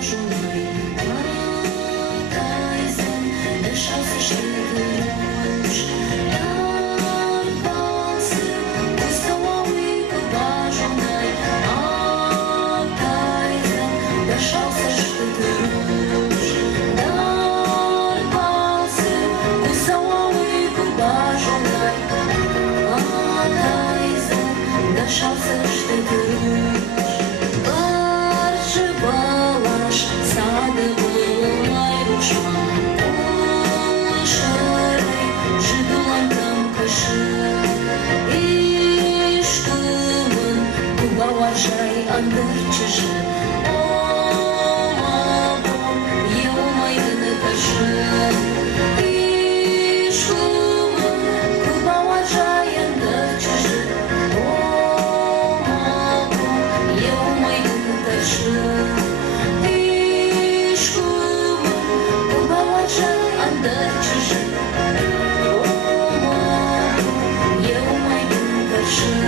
cubajului, Mataizem, deixau să ștergăruși, dar balse, ustoaui cubajului, Mataizem, deixau să ștergăruși, dar balse, ustoaui cubajului, Mataizem, deixau să ștergăruși. Уважай, Андырчыжы, о, мабом, елмайдыны кышы. Ишкумын, куба уважай, Андырчыжы, о, мабом, елмайдыны кышы. Ишкумын, куба уважай, Андырчыжы, о, мабом, елмайдыны кышы.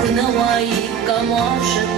Куновай камашек